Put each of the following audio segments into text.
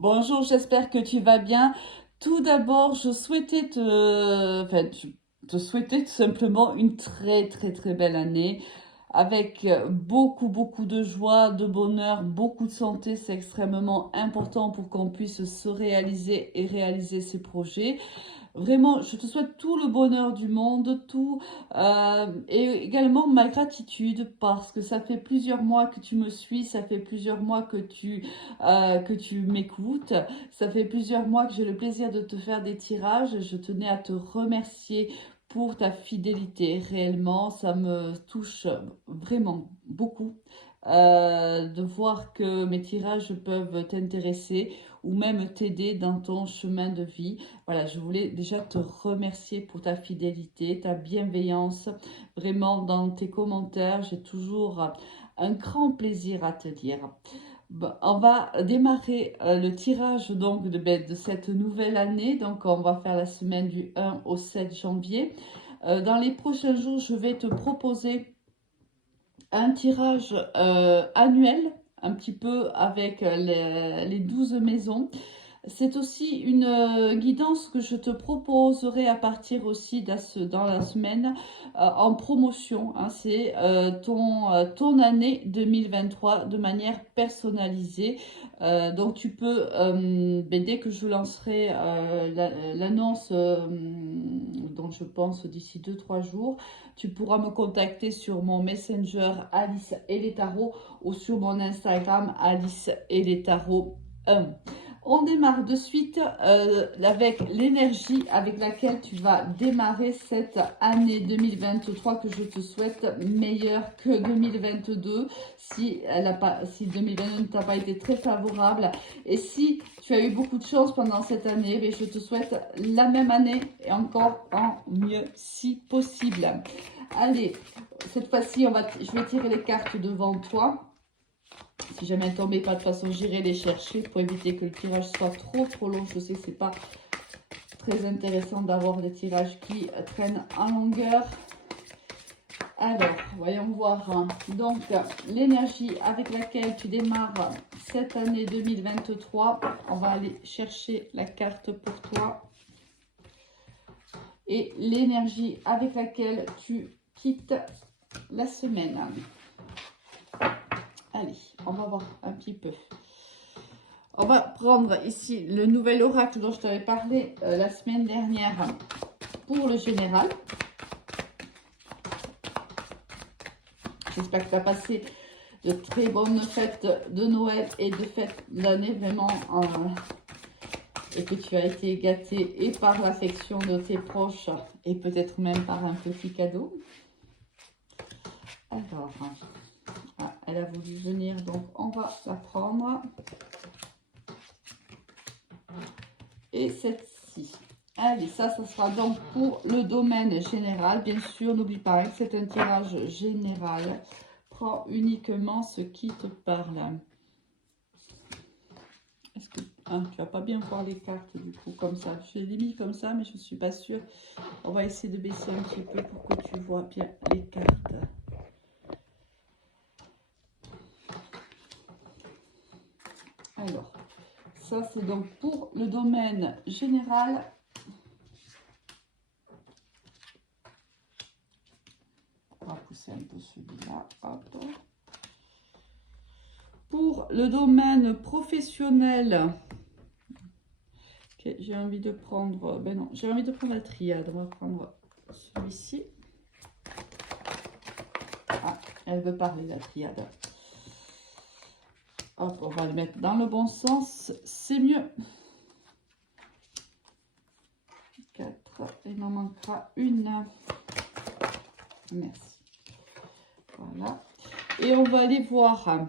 Bonjour, j'espère que tu vas bien. Tout d'abord, je souhaitais te souhaiter tout simplement une très belle année avec beaucoup de joie, de bonheur, beaucoup de santé. C'est extrêmement important pour qu'on puisse se réaliser et réaliser ses projets. Vraiment, je te souhaite tout le bonheur du monde, et également ma gratitude parce que ça fait plusieurs mois que tu me suis, ça fait plusieurs mois que tu m'écoutes, ça fait plusieurs mois que j'ai le plaisir de te faire des tirages. Je tenais à te remercier pour ta fidélité. Réellement, ça me touche vraiment beaucoup. De voir que mes tirages peuvent t'intéresser ou même t'aider dans ton chemin de vie. Voilà, je voulais déjà te remercier pour ta fidélité, ta bienveillance. Vraiment, dans tes commentaires, j'ai toujours un grand plaisir à te dire. Bon, on va démarrer le tirage donc de cette nouvelle année. Donc, on va faire la semaine du 1 au 7 janvier. Dans les prochains jours, je vais te proposer un tirage annuel, un petit peu avec les 12 maisons. C'est aussi une guidance que je te proposerai à partir aussi dans la semaine en promotion, hein. C'est ton année 2023 de manière personnalisée. Donc tu peux, dès que je lancerai l'annonce, dont je pense d'ici 2 3 jours, tu pourras me contacter sur mon Messenger Alice et les tarots ou sur mon Instagram Alice et les tarots 1. On démarre de suite avec l'énergie avec laquelle tu vas démarrer cette année 2023 que je te souhaite meilleure que 2022 si 2022 ne t'a pas été très favorable et si tu as eu beaucoup de chance pendant cette année, mais je te souhaite la même année et encore en mieux si possible. Allez, cette fois-ci, je vais tirer les cartes devant toi. Si jamais elles ne tombaient pas, de toute façon, j'irai les chercher pour éviter que le tirage soit trop long. Je sais que c'est pas très intéressant d'avoir des tirages qui traînent en longueur. Alors, voyons voir. Donc, l'énergie avec laquelle tu démarres cette année 2023. On va aller chercher la carte pour toi. Et l'énergie avec laquelle tu quittes la semaine. Allez, on va voir un petit peu. On va prendre ici le nouvel oracle dont je t'avais parlé la semaine dernière pour le général. J'espère que tu as passé de très bonnes fêtes de Noël et de fêtes d'année vraiment et que tu as été gâté et par l'affection de tes proches et peut-être même par un petit cadeau. Alors, elle a voulu venir, donc on va la prendre. Et cette-ci. Allez, ça sera donc pour le domaine général. Bien sûr, n'oublie pas que c'est un tirage général. Prends uniquement ce qui te parle. Est-ce que tu vas pas bien voir les cartes du coup comme ça? Je les ai mis comme ça, mais je ne suis pas sûre. On va essayer de baisser un petit peu pour que tu vois bien les cartes. Alors, ça c'est donc pour le domaine général. On va pousser un peu celui-là. Hop. Pour le domaine professionnel, okay, j'ai envie de prendre, ben non, j'ai envie de prendre la triade. On va prendre celui-ci. Ah, elle veut parler la triade. Hop, on va le mettre dans le bon sens, c'est mieux. 4, il m'en manquera une. Merci. Voilà. Et on va aller voir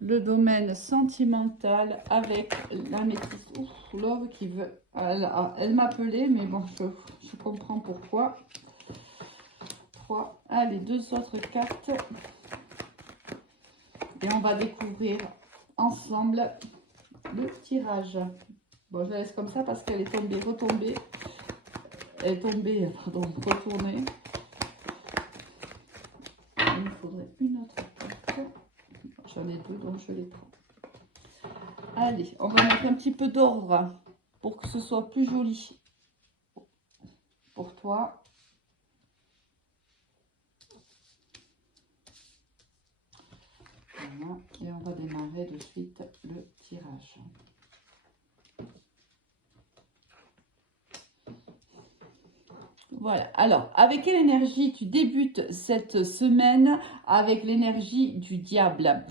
le domaine sentimental avec la métisse. Ouf, Love qui veut. Elle m'appelait, mais bon, je comprends pourquoi. 3. Allez, 2 autres cartes. Et on va découvrir ensemble le tirage. Bon, je la laisse comme ça parce qu'elle est tombée, retombée. Elle est tombée, pardon, retournée. Il me faudrait une autre carte. J'en ai 2, donc je les prends. Allez, on va mettre un petit peu d'ordre pour que ce soit plus joli pour toi. Voilà, et on va démarrer de suite le tirage. Voilà, alors, avec quelle énergie tu débutes cette semaine? Avec l'énergie du diable.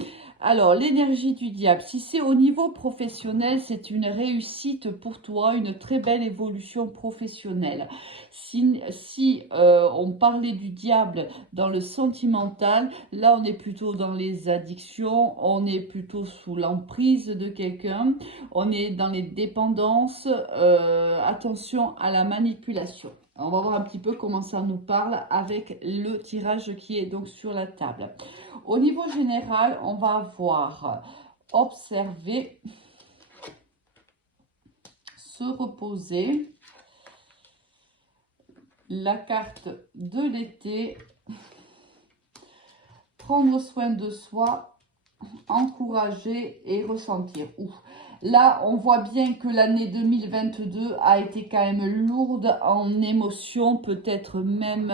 Alors, l'énergie du diable, si c'est au niveau professionnel, c'est une réussite pour toi, une très belle évolution professionnelle. Si on parlait du diable dans le sentimental, là on est plutôt dans les addictions, on est plutôt sous l'emprise de quelqu'un, on est dans les dépendances, attention à la manipulation. On va voir un petit peu comment ça nous parle avec le tirage qui est donc sur la table. Au niveau général, on va avoir observer, se reposer, la carte de l'été, prendre soin de soi, encourager et ressentir. Ouf. Là, on voit bien que l'année 2022 a été quand même lourde en émotions. Peut-être même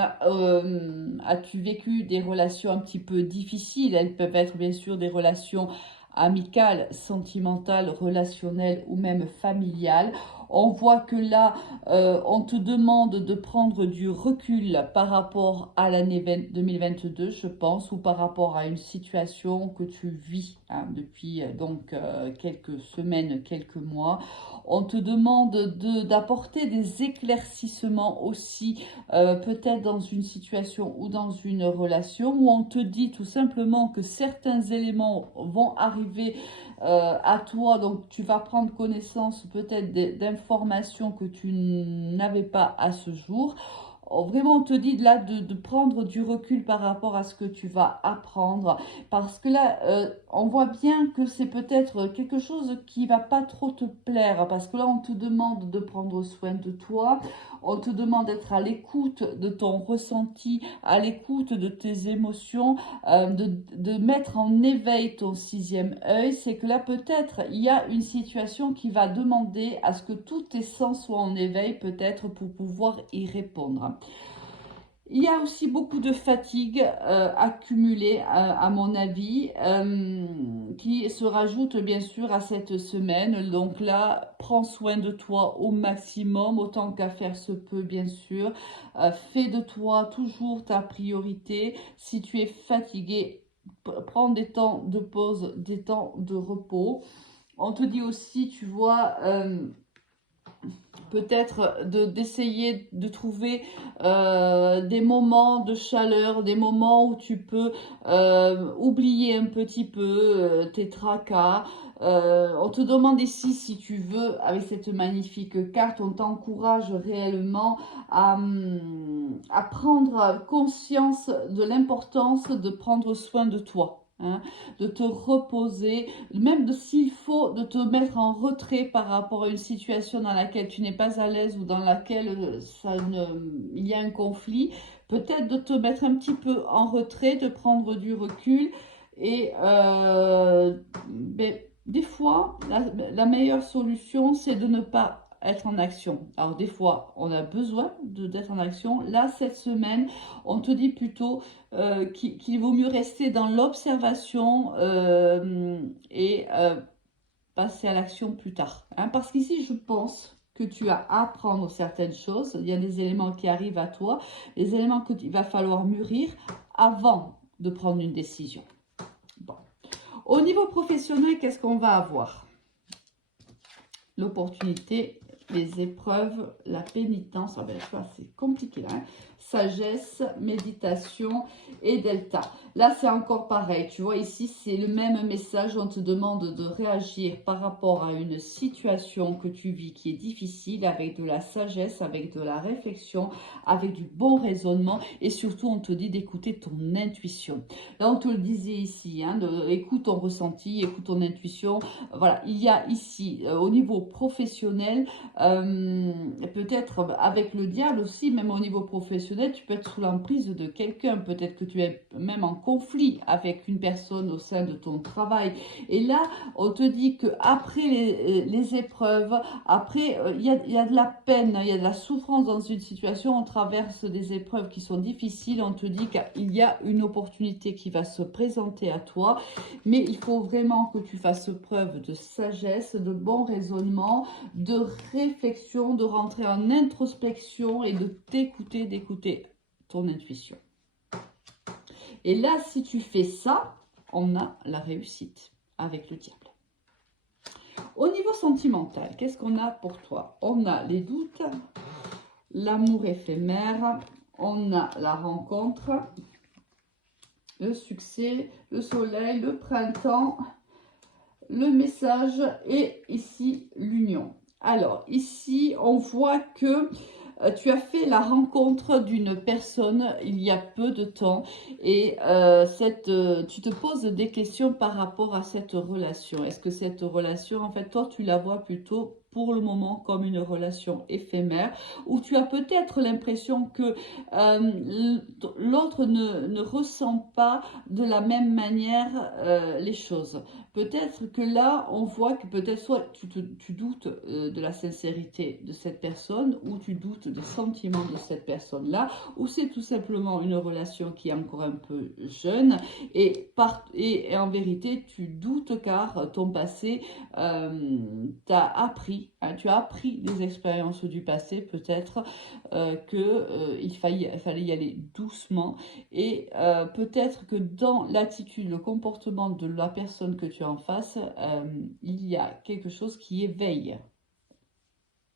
as-tu vécu des relations un petit peu difficiles. Elles peuvent être bien sûr des relations amicales, sentimentales, relationnelles ou même familiales. On voit que là, on te demande de prendre du recul par rapport à l'année 2022, je pense, ou par rapport à une situation que tu vis depuis quelques semaines, quelques mois. On te demande d'apporter des éclaircissements aussi, peut-être dans une situation ou dans une relation, où on te dit tout simplement que certains éléments vont arriver à toi, donc tu vas prendre connaissance peut-être d'informations que tu n'avais pas à ce jour. Vraiment, on te dit là de prendre du recul par rapport à ce que tu vas apprendre. Parce que là, on voit bien que c'est peut-être quelque chose qui va pas trop te plaire. Parce que là, on te demande de prendre soin de toi. On te demande d'être à l'écoute de ton ressenti, à l'écoute de tes émotions, de mettre en éveil ton sixième œil. C'est que là, peut-être, il y a une situation qui va demander à ce que tous tes sens soient en éveil, peut-être, pour pouvoir y répondre. Il y a aussi beaucoup de fatigue accumulée, à mon avis, qui se rajoute bien sûr à cette semaine. Donc là, prends soin de toi au maximum, autant qu'à faire se peut, bien sûr. Fais de toi toujours ta priorité. Si tu es fatigué, prends des temps de pause, des temps de repos. On te dit aussi, tu vois, peut-être d'essayer de trouver des moments de chaleur, des moments où tu peux oublier un petit peu tes tracas. On te demande ici, si tu veux, avec cette magnifique carte, on t'encourage réellement à prendre conscience de l'importance de prendre soin de toi. Hein, de te reposer, même s'il faut de te mettre en retrait par rapport à une situation dans laquelle tu n'es pas à l'aise ou dans laquelle il y a un conflit, peut-être de te mettre un petit peu en retrait, de prendre du recul et des fois, la meilleure solution, c'est de ne pas être en action. Alors des fois, on a besoin d'être en action. Là, cette semaine, on te dit plutôt qu'il vaut mieux rester dans l'observation et passer à l'action plus tard. Hein, parce qu'ici, je pense que tu as à apprendre certaines choses. Il y a des éléments qui arrivent à toi, des éléments qu'il va falloir mûrir avant de prendre une décision. Bon. Au niveau professionnel, qu'est-ce qu'on va avoir? L'opportunité, les épreuves, la pénitence. Ah ben, c'est compliqué là. Hein. Sagesse, méditation et delta. Là, c'est encore pareil. Tu vois, ici, c'est le même message. On te demande de réagir par rapport à une situation que tu vis qui est difficile, avec de la sagesse, avec de la réflexion, avec du bon raisonnement. Et surtout, on te dit d'écouter ton intuition. Là, on te le disait ici. Hein, écoute ton ressenti, écoute ton intuition. Voilà, il y a ici, au niveau professionnel, Peut-être avec le diable aussi, même au niveau professionnel, tu peux être sous l'emprise de quelqu'un. Peut-être que tu es même en conflit avec une personne au sein de ton travail. Et là, on te dit que après les épreuves, après, il y a de la peine, il y a de la souffrance dans une situation. On traverse des épreuves qui sont difficiles. On te dit qu'il y a une opportunité qui va se présenter à toi. Mais il faut vraiment que tu fasses preuve de sagesse, de bon raisonnement, de réflexion, de rentrer en introspection et de t'écouter, d'écouter ton intuition. Et là, si tu fais ça, on a la réussite avec le diable. Au niveau sentimental, qu'est-ce qu'on a pour toi? On a les doutes, l'amour éphémère, on a la rencontre, le succès, le soleil, le printemps, le message et ici l'union. Alors ici on voit que tu as fait la rencontre d'une personne il y a peu de temps et tu te poses des questions par rapport à cette relation. Est-ce que cette relation, en fait, toi, tu la vois plutôt pour le moment comme une relation éphémère ou tu as peut-être l'impression que l'autre ne ressent pas de la même manière les choses. Peut-être que là, on voit que peut-être soit tu doutes de la sincérité de cette personne ou tu doutes des sentiments de cette personne-là ou c'est tout simplement une relation qui est encore un peu jeune et en vérité, tu doutes car ton passé t'a appris, hein, tu as appris des expériences du passé, peut-être qu'il fallait y aller doucement et peut-être que dans l'attitude, le comportement de la personne que tu as en face, il y a quelque chose qui éveille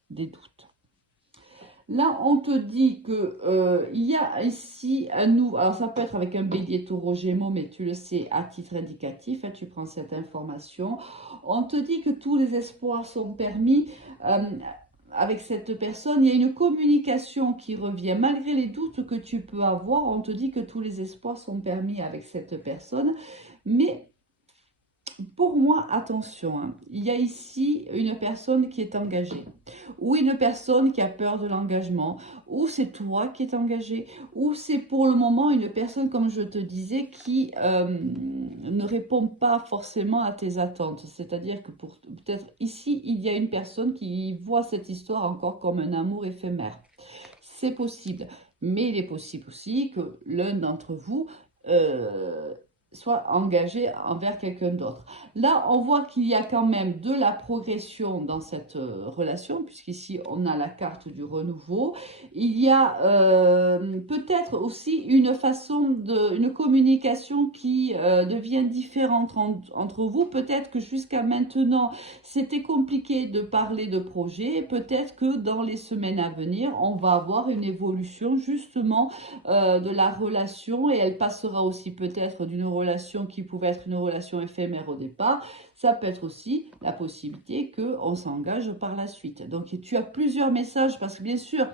des doutes. Là, on te dit que il y a ici un nouveau. Alors, ça peut être avec un bélier, taureau, gémeaux, mais tu le sais à titre indicatif. Hein, tu prends cette information. On te dit que tous les espoirs sont permis. Avec cette personne, il y a une communication qui revient. Malgré les doutes que tu peux avoir, on te dit que tous les espoirs sont permis avec cette personne. Mais pour moi, attention, hein, il y a ici une personne qui est engagée, ou une personne qui a peur de l'engagement, ou c'est toi qui es engagé, ou c'est pour le moment une personne, comme je te disais, qui ne répond pas forcément à tes attentes. C'est-à-dire que peut-être ici, il y a une personne qui voit cette histoire encore comme un amour éphémère. C'est possible, mais il est possible aussi que l'un d'entre vous soit engagé envers quelqu'un d'autre. Là, on voit qu'il y a quand même de la progression dans cette relation, puisqu'ici, on a la carte du renouveau. Il y a peut-être aussi une une communication qui devient différente entre vous. Peut-être que jusqu'à maintenant, c'était compliqué de parler de projet. Peut-être que dans les semaines à venir, on va avoir une évolution justement de la relation et elle passera aussi peut-être d'une relation qui pouvait être une relation éphémère au départ. Ça peut être aussi la possibilité qu'on s'engage par la suite. Donc tu as plusieurs messages parce que bien sûr,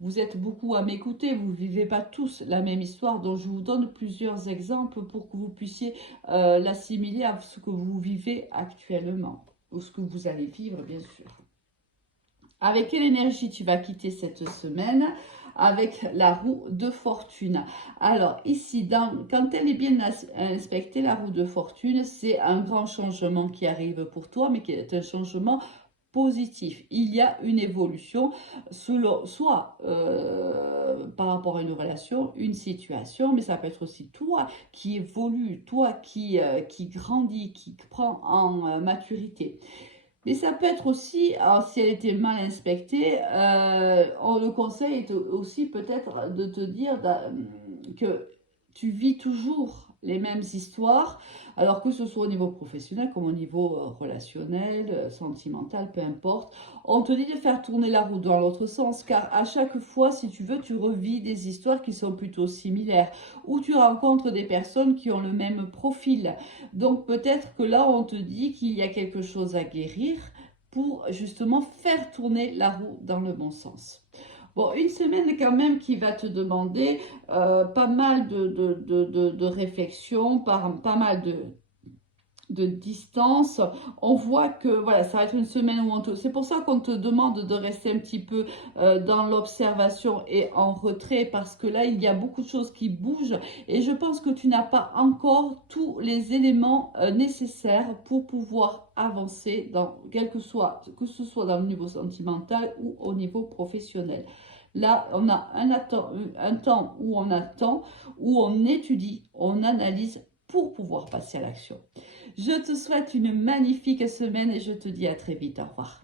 vous êtes beaucoup à m'écouter, vous ne vivez pas tous la même histoire, donc je vous donne plusieurs exemples pour que vous puissiez l'assimiler à ce que vous vivez actuellement ou ce que vous allez vivre bien sûr. Avec quelle énergie tu vas quitter cette semaine? Avec la roue de fortune. Alors ici, quand elle est bien inspectée, la roue de fortune, c'est un grand changement qui arrive pour toi, mais qui est un changement positif. Il y a une évolution, soit par rapport à une relation, une situation, mais ça peut être aussi toi qui évolue, toi qui grandit, qui prend en maturité. Mais ça peut être aussi, alors si elle était mal inspectée, le conseil est aussi peut-être de te dire que tu vis toujours les mêmes histoires, alors que ce soit au niveau professionnel comme au niveau relationnel, sentimental, peu importe. On te dit de faire tourner la roue dans l'autre sens, car à chaque fois, si tu veux, tu revis des histoires qui sont plutôt similaires, ou tu rencontres des personnes qui ont le même profil. Donc peut-être que là, on te dit qu'il y a quelque chose à guérir pour justement faire tourner la roue dans le bon sens. Bon, une semaine quand même qui va te demander pas mal de réflexion, pas mal de distance, on voit que voilà, ça va être une semaine où c'est pour ça qu'on te demande de rester un petit peu dans l'observation et en retrait, parce que là, il y a beaucoup de choses qui bougent et je pense que tu n'as pas encore tous les éléments nécessaires pour pouvoir avancer dans quelque soit, que ce soit dans le niveau sentimental ou au niveau professionnel. Là, on a un temps où on attend, où on étudie, on analyse pour pouvoir passer à l'action. Je te souhaite une magnifique semaine et je te dis à très vite. Au revoir.